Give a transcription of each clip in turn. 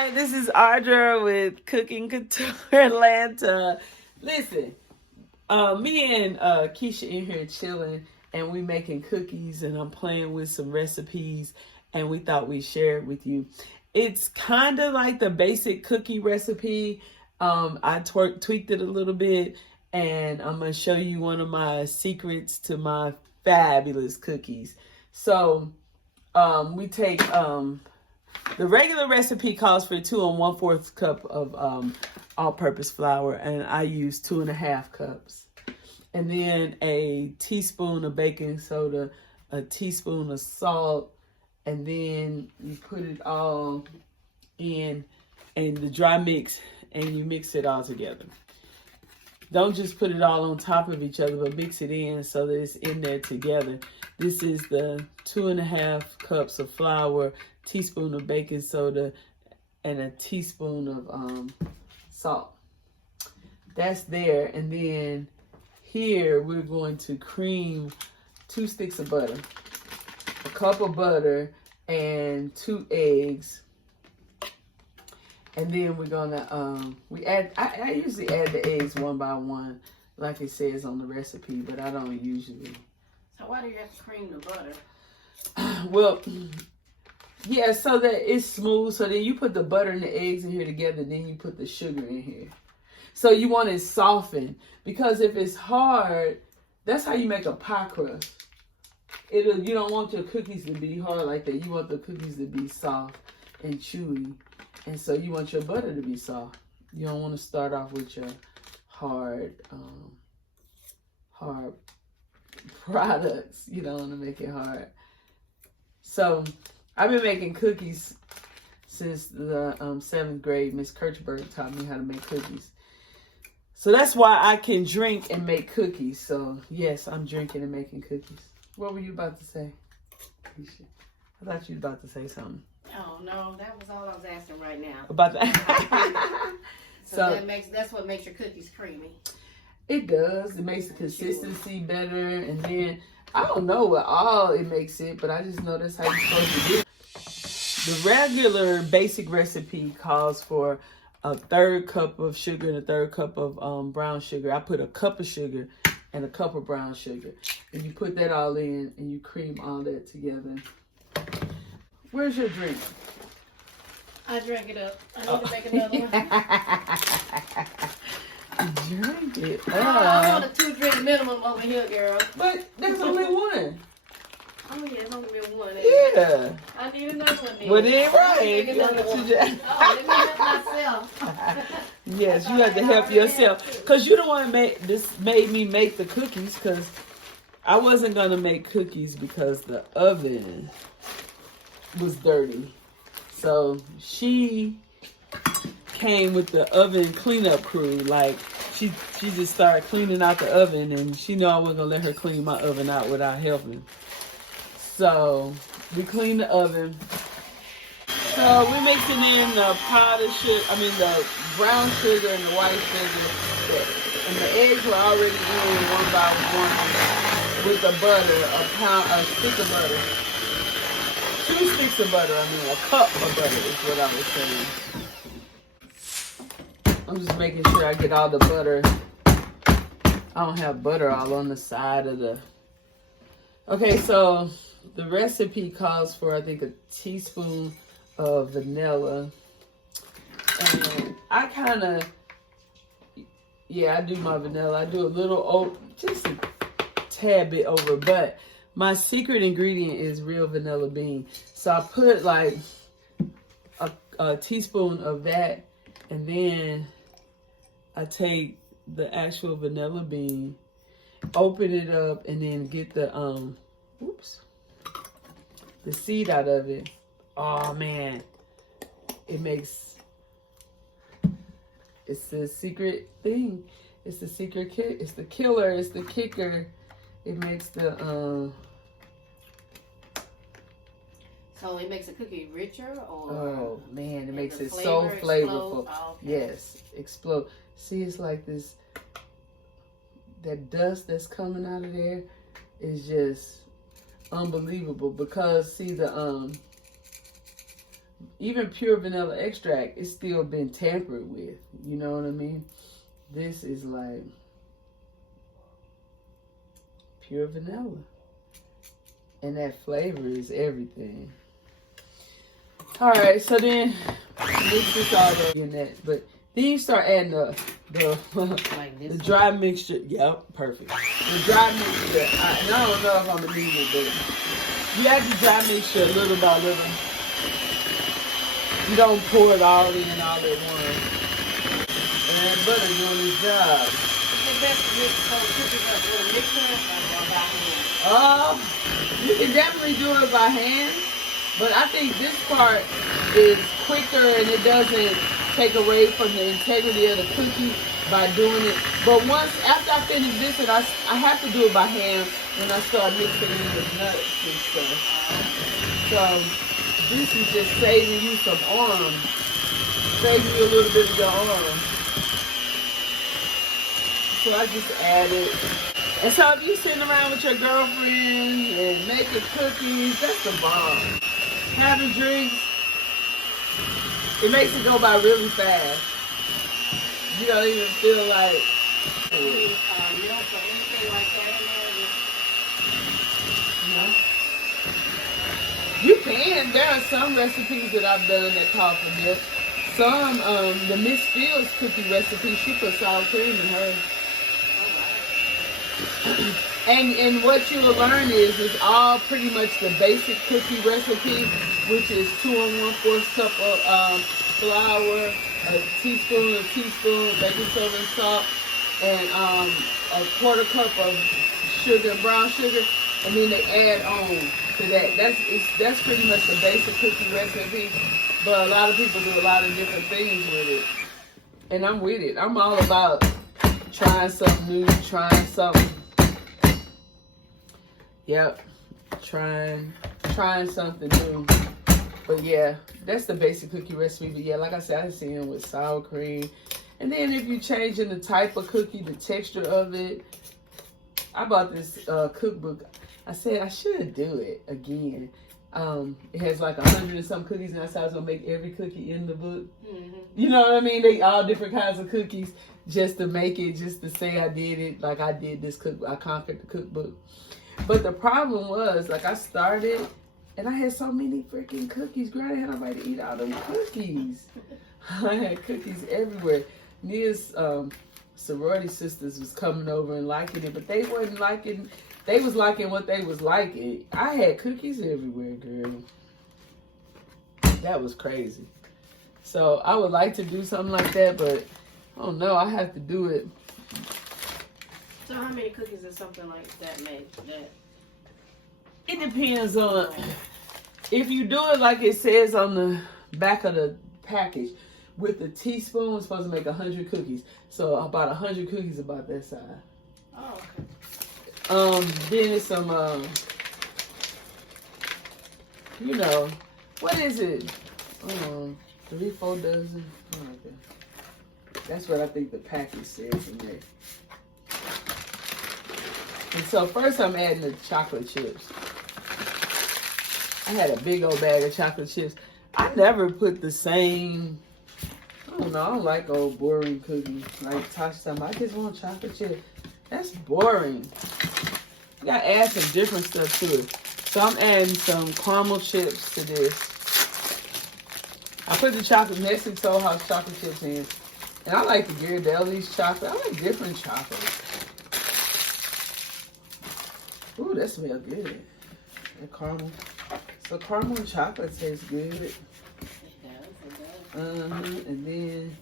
Hi, this is Audra with Cooking Couture Atlanta. Listen, me and Keisha in here chilling, and we making cookies, and I'm playing with some recipes, and we thought we'd share it with you. It's kind of like the basic cookie recipe. I tweaked it a little bit, and I'm going to show you one of my secrets to my fabulous cookies. So, we take... the regular recipe calls for 2 1/4 cup of all-purpose flour, and I use 2.5 cups. And then a teaspoon of baking soda, a teaspoon of salt, and then you put it all in the dry mix, and you mix it all together. Don't just put it all on top of each other, but mix it in so that it's in there together. This is the 2.5 cups of flour, teaspoon of baking soda, and a teaspoon of salt. That's there. And then here we're going to cream 2 sticks of butter, a cup of butter, and 2 eggs. And then we're gonna I usually add the eggs one by one, like it says on the recipe, but I don't usually. So why do you have to cream the butter? Well, yeah, so that it's smooth. So then you put the butter and the eggs in here together, then you put the sugar in here. So you want it softened, because if it's hard, that's how you make a pie crust. You don't want your cookies to be hard like that. You want the cookies to be soft and chewy. And so you want your butter to be soft. You don't want to start off with your hard products. You don't want to make it hard. So I've been making cookies since the 7th grade. Miss Kirchberg taught me how to make cookies. So that's why I can drink and make cookies. So yes, I'm drinking and making cookies. What were you about to say, Keisha? I thought you were about to say something. Oh no, that was all I was asking right now. About that. So that's what makes your cookies creamy. It does. It makes the consistency better, and then I don't know what all it makes it, but I just know that's how you're supposed to do it. The regular basic recipe calls for a 1/3 cup of sugar and a 1/3 cup of brown sugar. I put a cup of sugar and a cup of brown sugar, and you put that all in, and you cream all that together. Where's your drink? I drank it up. I need to make another one. Drink it up. I want a 2-drink minimum over here, girl. But there's only one. Oh yeah, it's only been one. Yeah. I need another one then. Well, then right. Make another one. Oh, let me help myself. Yes, you have to help yourself. Because you don't want to make this, made me make the cookies, because I wasn't going to make cookies because the oven was dirty. So she came with the oven cleanup crew. Like she just started cleaning out the oven, and she knew I wasn't gonna let her clean my oven out without helping. So we cleaned the oven. So we're mixing in the powdered sugar, the brown sugar and the white sugar, and the eggs were already in one by one with the butter, a stick of butter. 2 sticks of butter, a cup of butter is what I was saying. I'm just making sure I get all the butter. I don't have butter all on the side of the... Okay, so the recipe calls for, I think, a teaspoon of vanilla. And I kind of... Yeah, I do my vanilla. I do a little, just a tad bit over, but... my secret ingredient is real vanilla bean. So I put like a teaspoon of that, and then I take the actual vanilla bean, open it up, and then get the the seed out of it. Oh man, it's the secret thing. It's the secret kick. It's the killer. It's the kicker. It makes the So it makes a cookie richer, or oh man, it makes it so flavorful. Oh, okay. Yes, explode. See, it's like this. That dust that's coming out of there is just unbelievable, because see the even pure vanilla extract, it's still been tampered with. You know what I mean? This is like pure vanilla. And that flavor is everything. Alright, so then mix this all up in that. But then you start adding the dry mixture. Yep, perfect. The dry mixture. And I don't know if I'm going to need it, but you add the dry mixture little by little. You don't pour it all in all at once. And that butter doing its job. Is it best to mix cookies up with a mixer or by hand? You can definitely do it by hand. But I think this part is quicker and it doesn't take away from the integrity of the cookie by doing it. But after I finish this, and I have to do it by hand when I start mixing in the nuts and stuff. So this is just saving you some arm. Saving you a little bit of your arm. So I just add it. And so if you're sitting around with your girlfriend and making cookies, that's the bomb. Having drinks, it makes it go by really fast. You don't even feel like Milk or anything like that in there? You can. There are some recipes that I've done that call for milk. Some, the Miss Fields cookie recipe, she put sour cream in hers. And what you will learn is it's all pretty much the basic cookie recipe, which is 2 1/4 cup of flour, a teaspoon, baking soda and salt, and a 1/4 cup of sugar, brown sugar, and then they add on to that. That's pretty much the basic cookie recipe, but a lot of people do a lot of different things with it, and I'm with it. I'm all about trying something new, trying something. Yep, trying something new. But yeah, that's the basic cookie recipe. But yeah, like I said, I see them with sour cream. And then if you change in the type of cookie, the texture of it. I bought this cookbook. I said I should do it again. It has like 100 and some cookies, and I said I was gonna make every cookie in the book. Mm-hmm. You know what I mean? They all different kinds of cookies just to make it, just to say I did it. Like I did this I conquered the cookbook. But the problem was, like, I started, and I had so many freaking cookies. Girl, I didn't have nobody to eat all them cookies. I had cookies everywhere. Nia's sorority sisters was coming over and liking it, but they wasn't liking, they was liking what they was liking. I had cookies everywhere, girl. That was crazy. So I would like to do something like that, but I don't know. I have to do it. So how many cookies does something like that make? It depends on if you do it like it says on the back of the package. With a teaspoon, it's supposed to make 100 cookies. So about 100 cookies about that size. Oh, okay. Then it's some you know, what is it? 3-4 dozen. Oh, okay. That's what I think the package says in there. And so first I'm adding the chocolate chips. I had a big old bag of chocolate chips. I never put the same, I don't know, I don't like old boring cookies. Like Tasha said, I just want chocolate chips. That's boring. You gotta add some different stuff to it. So I'm adding some caramel chips to this. I put the chocolate Nestle Toll House chocolate chips in. And I like the Ghirardelli's chocolate. I like different chocolates. Ooh, that smells good. And caramel. So caramel and chocolate tastes good. It does. And then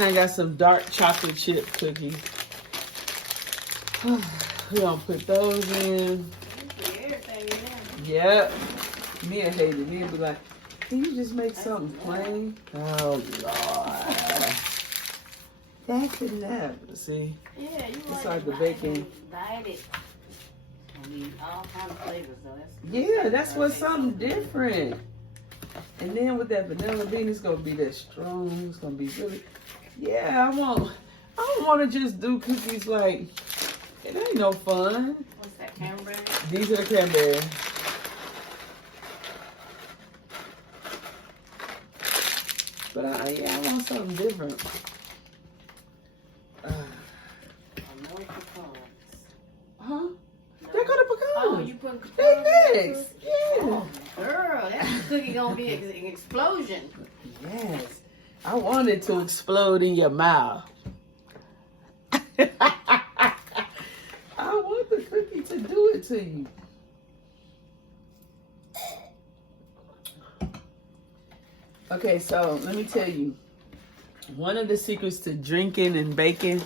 I got some dark chocolate chip cookies. We're gonna put those in. Yep. Mia hated it. Mia be like, can you just make something plain? Oh, Lord. That's enough. See? Yeah, you it's like the bacon. Dieted. I mean, all kinds of flavors, though. Yeah, that's what's something different. And then with that vanilla bean, it's gonna be that strong. It's gonna be really. Yeah, I don't want to just do cookies like. It ain't no fun. What's that, cranberry? These are the cranberry. But I want something different. No pecans. Huh? They're gonna pecans. Oh, you put pecans? They next. Yeah. Oh, girl, that cookie gonna be an explosion. Yes. I want it to explode in your mouth. I want the cookie to do it to you. Okay, so let me tell you. One of the secrets to drinking and baking,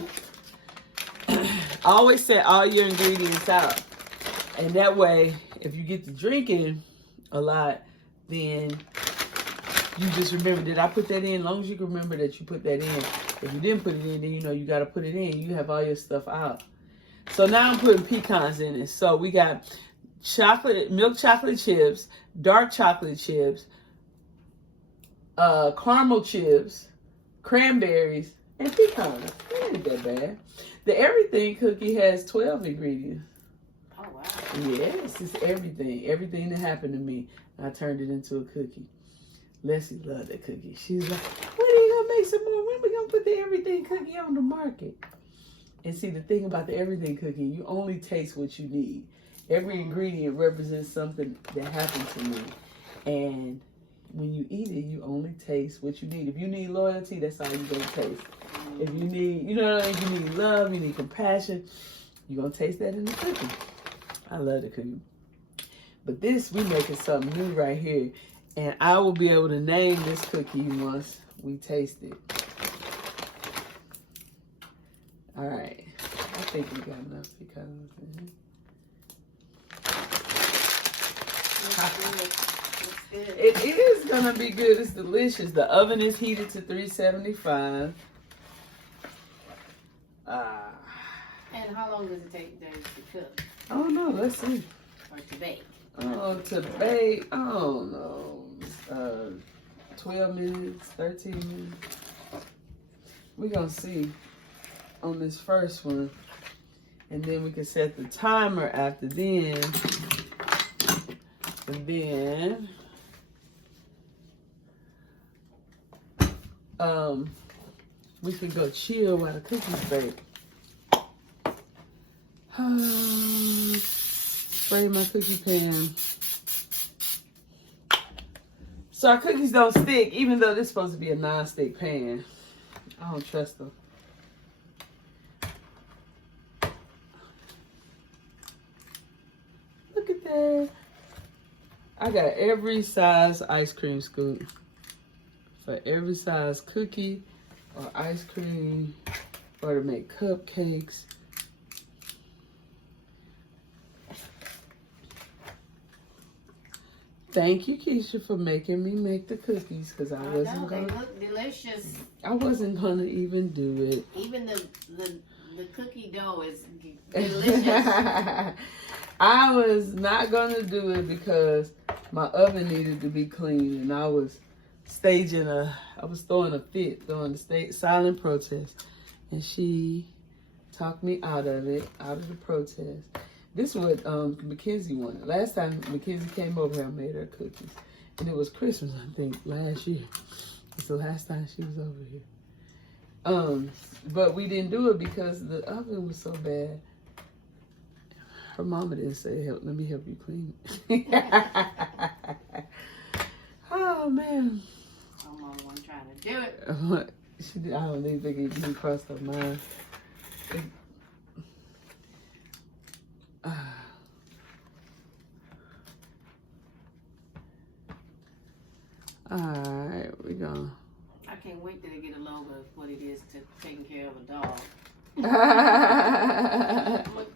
always set all your ingredients out. And that way, if you get to drinking a lot, then you just remember, did I put that in? As long as you can remember that you put that in. If you didn't put it in, then you know you got to put it in. You have all your stuff out. So now I'm putting pecans in it. So we got milk chocolate chips, dark chocolate chips, caramel chips, cranberries, and pecans. That ain't that bad. The everything cookie has 12 ingredients. Oh, wow. Yes, it's everything. Everything that happened to me, I turned it into a cookie. Leslie loved that cookie. She's like, when are you gonna make some more? When are we gonna put the everything cookie on the market? And see, the thing about the everything cookie, you only taste what you need. Every ingredient represents something that happened to me. And when you eat it, you only taste what you need. If you need loyalty, that's all you're gonna taste. If you need, you know what I mean, you need love, you need compassion, you're gonna taste that in the cookie. I love the cookie. But this, we making something new right here. And I will be able to name this cookie once we taste it. All right. I think we got enough pecans in here. It is going to be good. It's delicious. The oven is heated to 375. And how long does it take those to cook? I don't know. Let's see. Or to bake? Oh, to bake, I don't know. 12 minutes, 13 minutes. We're going to see on this first one. And then we can set the timer after then. And then we can go chill while the cookies bake. Spray my cookie pan. So our cookies don't stick, even though this is supposed to be a non-stick pan. I don't trust them. Look at that. I got every size ice cream scoop for every size cookie or ice cream or to make cupcakes. Thank you, Keisha, for making me make the cookies because I wasn't they gonna. look delicious. I wasn't gonna even do it. Even the cookie dough is delicious. I was not gonna do it because my oven needed to be clean, and I was throwing a fit, throwing the silent protest, and she talked me out of it, out of the protest. This is what Mackenzie wanted. Last time Mackenzie came over here, I made her cookies. And it was Christmas, I think, last year. It's the last time she was over here. But we didn't do it because the oven was so bad. Her mama didn't say, let me help you clean it. Oh, man. My mama wasn't trying to do it. She did, I don't even think it even crossed her mind. Alright, we're gonna. I can't wait till they get a logo of what it is to taking care of a dog.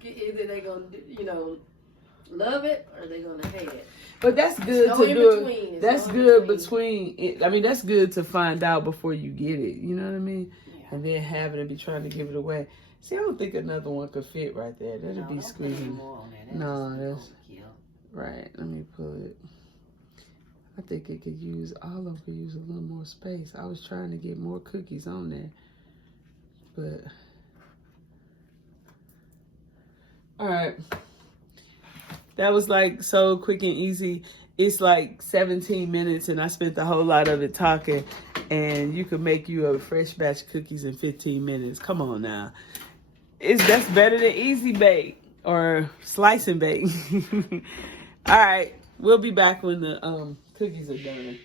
Either they gonna, love it or they gonna hate it. But that's good no to do it. That's good between it. I mean, that's good to find out before you get it. You know what I mean? Yeah. And then have it and be trying to give it away. See, I don't think another one could fit right there. That'd be squeezing. No, that's right. Let me pull it. I think it could use, all of them could use a little more space. I was trying to get more cookies on there. But, all right. That was like so quick and easy. It's like 17 minutes and I spent a whole lot of it talking. and you can make you a fresh batch of cookies in 15 minutes. Come on now. That's better than easy bake or slice and bake. All right, we'll be back when the cookies are done.